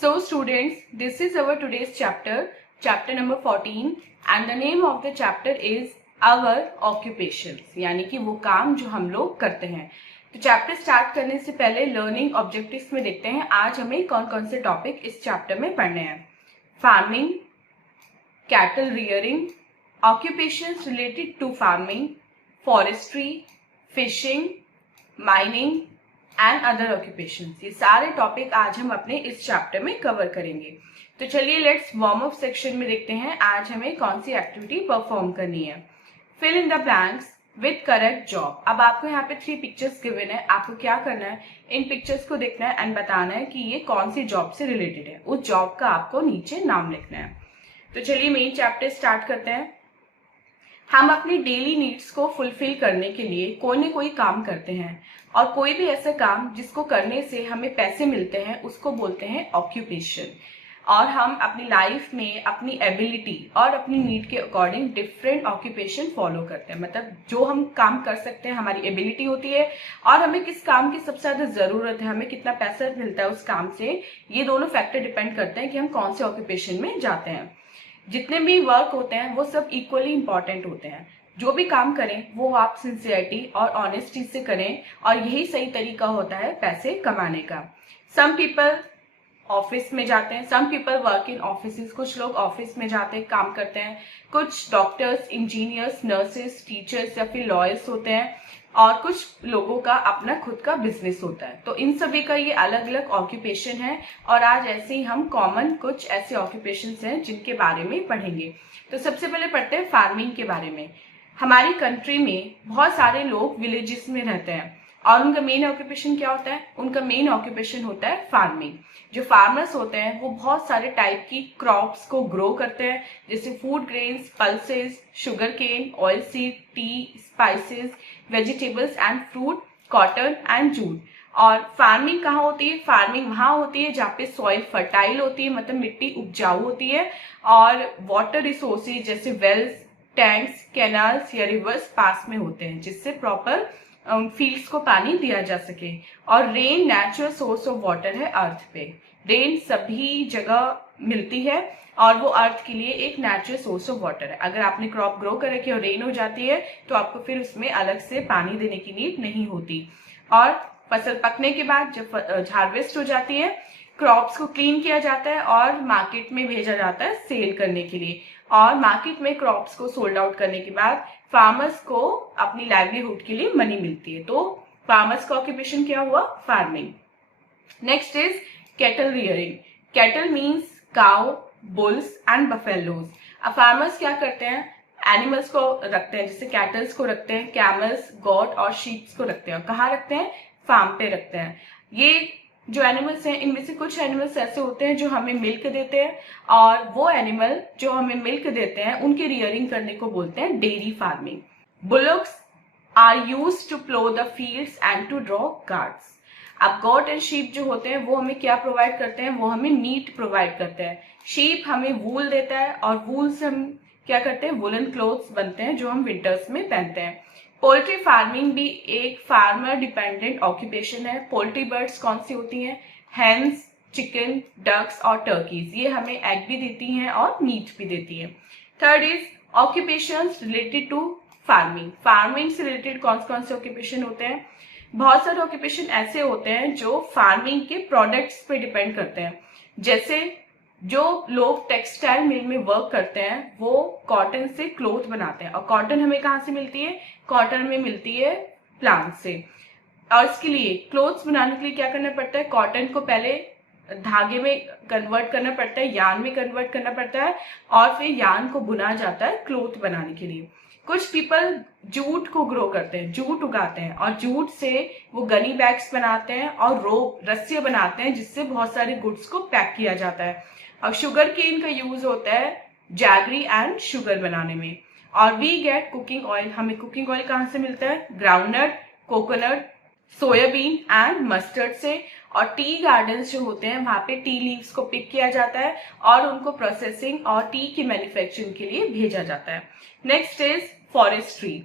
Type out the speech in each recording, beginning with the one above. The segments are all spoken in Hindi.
So students, this is our today's chapter number 14 and the name of the chapter is our occupations, यानी कि वो काम जो हम लोग करते हैं। तो चैप्टर स्टार्ट करने से पहले लर्निंग ऑब्जेक्टिव्स में देखते हैं आज हमें कौन कौन से टॉपिक इस चैप्टर में पढ़ने हैं। Farming, cattle rearing, occupations related to farming, forestry, fishing, mining and other occupations, ये सारे टॉपिक आज हम अपने इस चैप्टर में कवर करेंगे। तो चलिए लेट्स वार्म अप सेक्शन में देखते हैं आज हमें कौन सी एक्टिविटी परफॉर्म करनी है। Fill in the blanks with correct job. अब आपको यहाँ पे 3 पिक्चर्स गिवन है, आपको क्या करना है, इन पिक्चर्स को देखना है एंड बताना है कि ये कौन सी जॉब से रिलेटेड है। उस जॉब का आपको नीचे नाम लिखना है। तो चलिए मेन चैप्टर स्टार्ट करते हैं। हम अपनी डेली नीड्स को फुलफिल करने के लिए कोई न कोई काम करते हैं और कोई भी ऐसा काम जिसको करने से हमें पैसे मिलते हैं उसको बोलते हैं ऑक्यूपेशन। और हम अपनी लाइफ में अपनी एबिलिटी और अपनी नीड के अकॉर्डिंग डिफरेंट ऑक्यूपेशन फॉलो करते हैं। मतलब जो हम काम कर सकते हैं, हमारी एबिलिटी होती है और हमें किस काम की सबसे ज्यादा जरूरत है, हमें कितना पैसा मिलता है उस काम से, ये दोनों फैक्टर डिपेंड करते हैं कि हम कौन से ऑक्यूपेशन में जाते हैं। जितने भी वर्क होते हैं वो सब इक्वली इंपॉर्टेंट होते हैं। जो भी काम करें वो आप सिंसियरिटी और ऑनेस्टी से करें और यही सही तरीका होता है पैसे कमाने का। सम पीपल ऑफिस में जाते हैं, some people work in office, कुछ लोग ऑफिस में जाते हैं काम करते हैं, कुछ डॉक्टर्स, इंजीनियर्स, नर्सेस, टीचर्स या फिर लॉयर्स होते हैं और कुछ लोगों का अपना खुद का बिजनेस होता है। तो इन सभी का ये अलग अलग ऑक्यूपेशन है और आज ऐसे ही हम कॉमन कुछ ऐसे ऑक्यूपेशंस हैं जिनके बारे में पढ़ेंगे। तो सबसे पहले पढ़ते हैं फार्मिंग के बारे में। हमारी कंट्री में बहुत सारे लोग विलेजेस में रहते हैं और उनका मेन ऑक्यूपेशन क्या होता है, उनका मेन ऑक्यूपेशन होता है फार्मिंग। जो फार्मर्स होते हैं वो बहुत सारे टाइप की क्रॉप्स को ग्रो करते हैं, जैसे food grains, pulses, sugar cane, oil seed, tea, spices, vegetables and fruit, cotton and jute. और फार्मिंग कहाँ होती है, फार्मिंग वहां होती है जहाँ पे सॉइल फर्टाइल होती है, मतलब मिट्टी उपजाऊ होती है और वाटर रिसोर्सेज जैसे वेल्स, टैंक्स, कैनाल्स या रिवर्स पास में होते हैं जिससे प्रॉपर फील्ड्स को पानी दिया जा सके। और rain natural source of water है अर्थ पे। रेन सभी जगह मिलती है और वो अर्थ के लिए एक नेचुरल सोर्स ऑफ वाटर है। अगर आपने क्रॉप ग्रो कर रखी और रेन हो जाती है तो आपको फिर उसमें अलग से पानी देने की नीड नहीं होती। और फसल पकने के बाद जब हार्वेस्ट हो जाती है, क्रॉप्स को क्लीन किया जाता है और मार्केट में भेजा जाता है सेल करने के लिए। और मार्केट में क्रॉप्स को सोल्ड आउट करने के बाद फार्मर्स को अपनी लाइवलीहुड के लिए मनी मिलती है। तो फार्मर्स का ऑक्यूपेशन क्या हुआ, farming. Next is cattle rearing. Cattle means cow, bulls and buffaloes. अब फार्मर्स क्या करते हैं, एनिमल्स को रखते हैं, जैसे कैटल्स को रखते हैं, कैमल्स, गॉट और शीप्स को रखते हैं। कहाँ रखते हैं, फार्म पे रखते हैं। ये जो एनिमल्स हैं इनमें से कुछ एनिमल्स ऐसे होते हैं जो हमें मिल्क देते हैं और वो एनिमल जो हमें मिल्क देते हैं उनकी रियरिंग करने को बोलते हैं dairy farming. Bullocks are used to plough the fields and to draw carts. अब गॉट एंड शीप जो होते हैं वो हमें क्या प्रोवाइड करते हैं, वो हमें मीट प्रोवाइड करते हैं। शीप हमें वूल देता है और वूल से हम क्या करते हैं, वुलन क्लोथ्स बनते हैं जो हम विंटर्स में पहनते हैं। पोल्ट्री फार्मिंग भी एक फार्मर डिपेंडेंट ऑक्यूपेशन है। पोल्ट्री बर्ड्स कौन सी होती हैं, हेन्स, चिकन, डक्स और टर्कीज। ये हमें एग भी देती हैं और मीट भी देती है। Third is occupations related to farming. Farming से रिलेटेड कौन से ऑक्यूपेशन होते हैं, बहुत सारे ऑक्यूपेशन ऐसे होते हैं जो फार्मिंग के प्रोडक्ट्स पे डिपेंड करते हैं। जैसे जो लोग टेक्सटाइल मिल में वर्क करते हैं वो कॉटन से क्लोथ बनाते हैं और कॉटन हमें कहाँ से मिलती है, कॉटन में मिलती है प्लांट से। और इसके लिए क्लोथ्स बनाने के लिए क्या करना पड़ता है, कॉटन को पहले धागे में कन्वर्ट करना पड़ता है, यार्न में कन्वर्ट करना पड़ता है और फिर यार्न को बुना जाता है क्लोथ बनाने के लिए। कुछ पीपल जूट को ग्रो करते हैं, जूट उगाते हैं और जूट से वो गनी बैग्स बनाते हैं और रोप, रस्सियां बनाते हैं जिससे बहुत सारे गुड्स को पैक किया जाता है। और शुगर केन का यूज होता है जैगरी एंड शुगर बनाने में। और वी गेट कुकिंग ऑयल। हमें कुकिंग ऑयल कहाँ से मिलता है, groundnut, coconut, soybean and mustard से। और टी गार्डन्स जो होते हैं वहां पे टी लीव्स को पिक किया जाता है और उनको प्रोसेसिंग और टी की मैन्युफैक्चरिंग के लिए भेजा जाता है। Next is forestry.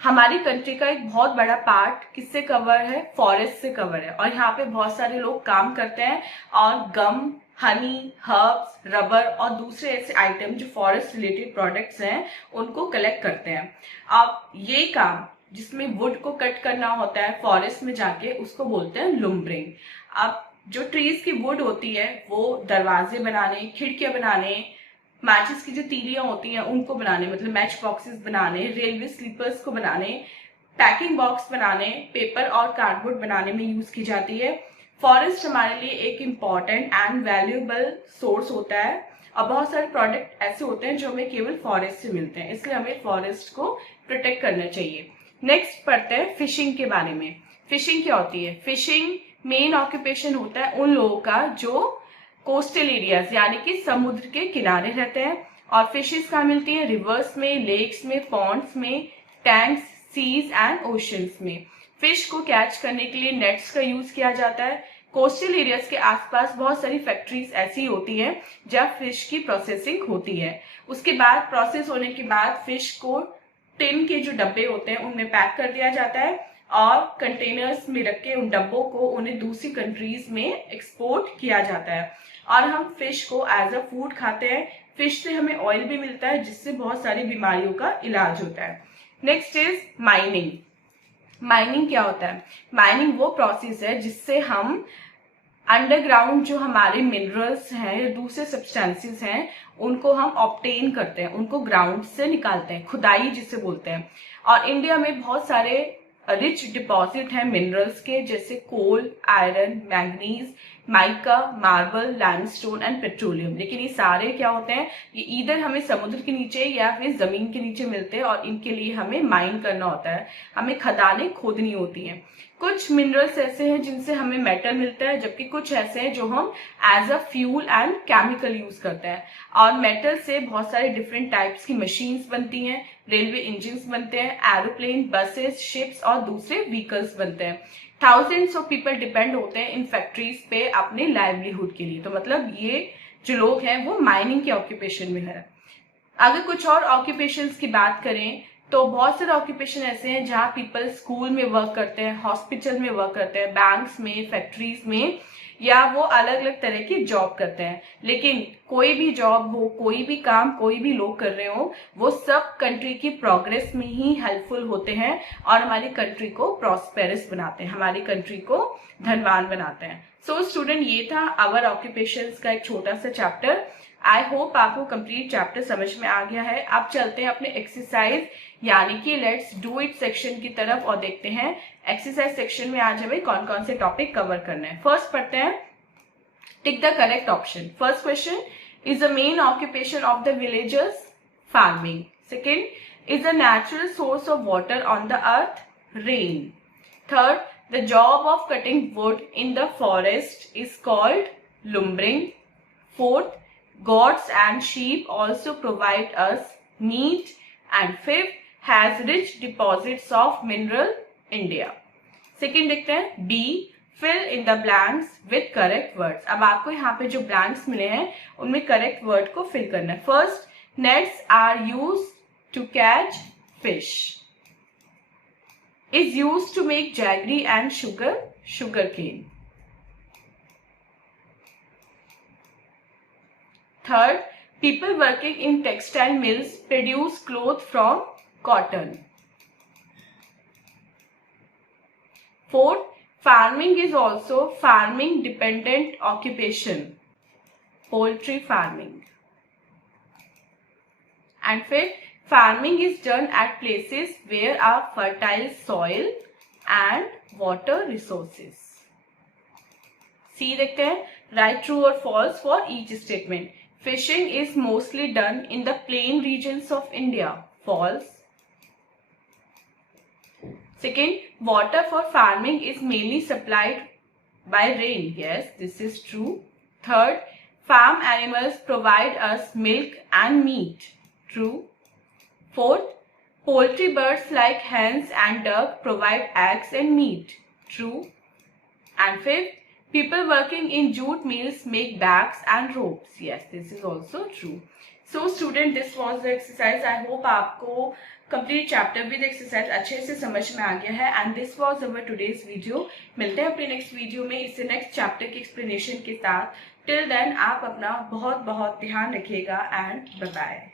हमारी कंट्री का एक बहुत बड़ा पार्ट किससे कवर है, फॉरेस्ट से कवर है और यहाँ पे बहुत सारे लोग काम करते हैं और गम हनी, हर्ब्स, रबर और दूसरे ऐसे आइटम जो फॉरेस्ट रिलेटेड प्रोडक्ट्स हैं उनको कलेक्ट करते हैं। अब ये काम जिसमें वुड को कट करना होता है फॉरेस्ट में जाके, उसको बोलते हैं लुम्बरिंग। अब जो ट्रीज की वुड होती है वो दरवाजे बनाने, खिड़कियां बनाने, मैचेस की जो तीलियां होती हैं उनको बनाने, मतलब मैच बॉक्सेस बनाने, रेलवे स्लीपर्स को बनाने, पैकिंग बॉक्स बनाने, पेपर और कार्डबोर्ड बनाने में यूज की जाती है। फॉरेस्ट हमारे लिए एक इम्पॉर्टेंट एंड वैल्यूएबल सोर्स होता है और बहुत सारे प्रोडक्ट ऐसे होते हैं जो हमें केवल फॉरेस्ट से मिलते हैं, इसलिए हमें फॉरेस्ट को प्रोटेक्ट करना चाहिए। नेक्स्ट पढ़ते हैं फिशिंग के बारे में। फिशिंग क्या होती है? फिशिंग मेन ऑक्यूपेशन होता है उन लोगों का जो कोस्टल एरियाज यानी कि समुद्र के किनारे रहते हैं। और फिशेस कहाँ मिलती हैं? रिवर्स में, लेक्स में, पॉन्ड्स में, टैंक्स, सीज एंड ओशंस में। फिश को कैच करने के लिए नेट्स का यूज किया जाता है। कोस्टल एरियाज के आसपास बहुत सारी फैक्ट्रीज ऐसी होती हैं जहाँ फिश की प्रोसेसिंग होती है। उसके बाद प्रोसेस होने के बाद फिश को टिन के जो डब्बे होते हैं उनमें पैक कर दिया जाता है और कंटेनर्स में रख के उन डब्बों को उन्हें दूसरी कंट्रीज में एक्सपोर्ट किया जाता है। और हम फिश को एज अ फूड खाते हैं। फिश से हमें ऑयल भी मिलता है जिससे बहुत सारी बीमारियों का इलाज होता है। Next is mining. माइनिंग क्या होता है? माइनिंग वो प्रोसेस है जिससे हम अंडरग्राउंड जो हमारे मिनरल्स हैं या दूसरे सब्सटेंसेस हैं उनको हम ऑब्टेन करते हैं, उनको ग्राउंड से निकालते हैं, खुदाई जिसे बोलते हैं। और इंडिया में बहुत सारे रिच डिपॉजिट हैं मिनरल्स के, जैसे coal, iron, manganese, mica, marble, limestone and petroleum. लेकिन ये सारे क्या होते हैं? ये इधर हमें समुद्र के नीचे या फिर जमीन के नीचे मिलते हैं और इनके लिए हमें माइन करना होता है, हमें खदानें खोदनी होती हैं। कुछ मिनरल्स ऐसे हैं जिनसे हमें मेटल मिलता है, जबकि कुछ ऐसे हैं जो हम as a fuel and chemical use करते हैं। और मेटल से बहुत सारे डिफरेंट टाइप्स की मशीन्स बनती हैं, रेलवे इंजिन्स बनते हैं, एरोप्लेन, बसेस, शिप्स और दूसरे व्हीकल्स बनते हैं। थाउजेंड्स ऑफ पीपल डिपेंड होते हैं इन फैक्ट्रीज पे अपने लाइवलीहुड के लिए। तो मतलब ये जो लोग हैं वो माइनिंग के ऑक्यूपेशन में है। अगर कुछ और ऑक्यूपेशंस की बात करें तो बहुत सारे ऑक्यूपेशन ऐसे हैं जहाँ पीपल स्कूल में वर्क करते हैं, हॉस्पिटल में वर्क करते हैं, बैंक्स में, फैक्ट्रीज में, या वो अलग अलग तरह की जॉब करते हैं। लेकिन कोई भी जॉब हो, कोई भी काम कोई भी लोग कर रहे हो, वो सब कंट्री की प्रोग्रेस में ही हेल्पफुल होते हैं और हमारी कंट्री को प्रॉस्पेरस बनाते हैं, हमारी कंट्री को धनवान बनाते हैं। सो स्टूडेंट, ये था आवर ऑक्यूपेशंस का एक छोटा सा चैप्टर। आई होप आपको कंप्लीट चैप्टर समझ में आ गया है। अब चलते हैं अपने एक्सरसाइज यानी कि लेट्स डू इट सेक्शन की तरफ और देखते हैं एक्सरसाइज सेक्शन में आज हमें कौन कौन से टॉपिक कवर करने हैं। फर्स्ट पढ़ते हैं, tick the correct option. First question, is the main occupation of the villagers farming. Second, is the natural source of water on the earth rain. Third, the job of cutting would in the forest is called lumbering. Fourth, goats and sheep also provide us meat. And fifth, has rich deposits of mineral India. Second देखते हैं B, fill in the blanks with correct words. अब आपको यहाँ पे जो blanks मिले हैं उनमें correct word को fill करना है। First, nets are used to catch fish. Is used to make jaggery and sugarcane. Third, people working in textile mills produce cloth from cotton. Fourth, farming is also farming dependent occupation, poultry farming. And fifth, farming is done at places where are fertile soil and water resources. C देखते हैं, write true or false for each statement. Fishing is mostly done in the plain regions of India. False. Second, water for farming is mainly supplied by rain. Yes, this is true. Third, farm animals provide us milk and meat. True. Fourth, poultry birds like hens and duck provide eggs and meat. True. And fifth, people working in jute mills make bags and ropes. Yes, this is also true. So student, this was the exercise. I hope आपको complete chapter with exercise अच्छे से समझ में आ गया है। And this was our today's video. मिलते हैं अपने next video में इससे next chapter की explanation के साथ। टिल देन आप अपना बहुत बहुत ध्यान रखिएगा एंड बाय बाय।